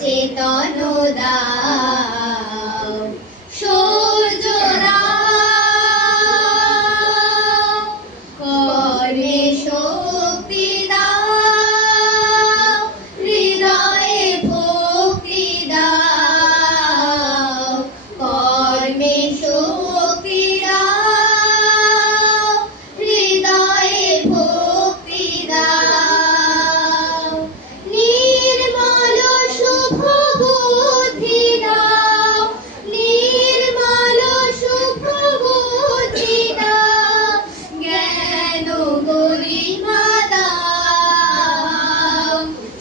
চেতন দাও, সূর্য দাও, কর্মে শক্তি দাও, হৃদয়ে ভক্তি দাও, কর্মে শক্তি দাও, হৃদয়ে ভক্তি দাও, নির্মল শুভ বুদ্ধি দাও, নির্মল শুভ বুদ্ধি দাও, জ্ঞান গরিমা দাও,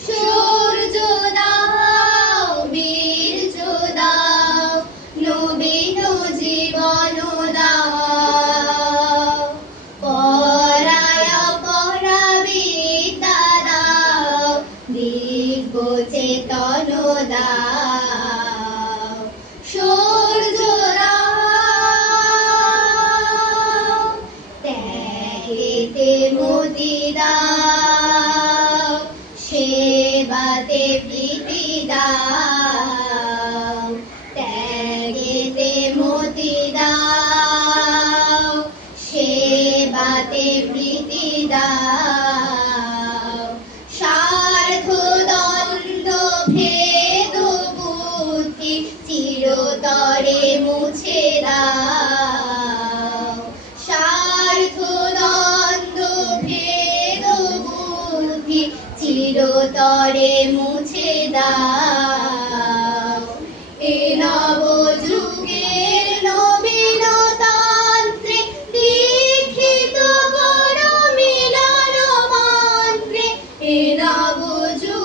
সূর্য দাও, বীর্য দাও, নবীন জীবন দাও, পরায় পরাবিদ্যা দাও, দিব্য চেতন দাও, সূর্য দাও, ত্যাগেতে মতি দাও, সেবাতে প্রীতি দাও, ত্যাগেতে মতি দাও, সেবাতে প্রীতি দাও, স্বার্থ দ্বন্দ্ব ভেদ বুদ্ধি চিরতরে মুছে দাও, স্বার্থ দ্বন্দ্ব ভেদ বুদ্ধি চিরতরে মুছে দাও, এ নব যুগের নবীনতান্ত্রে দীক্ষিত করো মিলন মন্ত্রে, এ নব যুগের